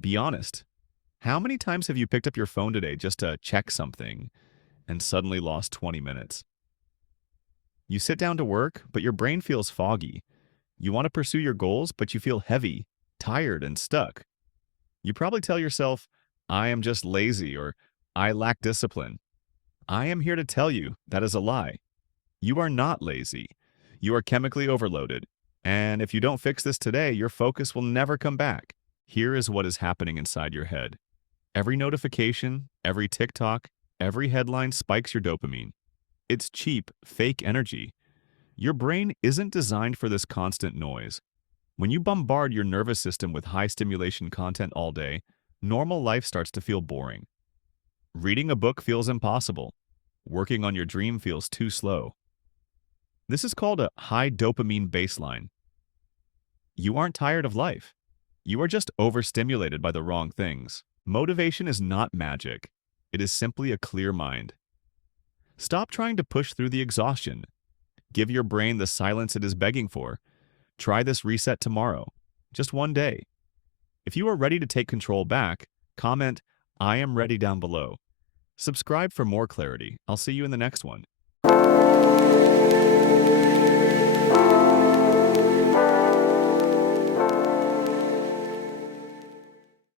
Be honest. How many times have you picked up your phone today just to check something and suddenly lost 20 minutes? You sit down to work, but your brain feels foggy. You want to pursue your goals, but you feel heavy, tired, and stuck. You probably tell yourself, I am just lazy or I lack discipline. I am here to tell you that is a lie. You are not lazy. You are chemically overloaded. And if you don't fix this today, your focus will never come back. Here is what is happening inside your head. Every notification, every TikTok, every headline spikes your dopamine. It's cheap, fake energy. Your brain isn't designed for this constant noise. When you bombard your nervous system with high stimulation content all day, normal life starts to feel boring. Reading a book feels impossible. Working on your dream feels too slow. This is called a high dopamine baseline. You aren't tired of life. You are just overstimulated by the wrong things. Motivation is not magic. It is simply a clear mind. Stop trying to push through the exhaustion. Give your brain the silence it is begging for. Try this reset tomorrow. Just one day. If you are ready to take control back, comment, I am ready down below. Subscribe for more clarity. I'll see you in the next one.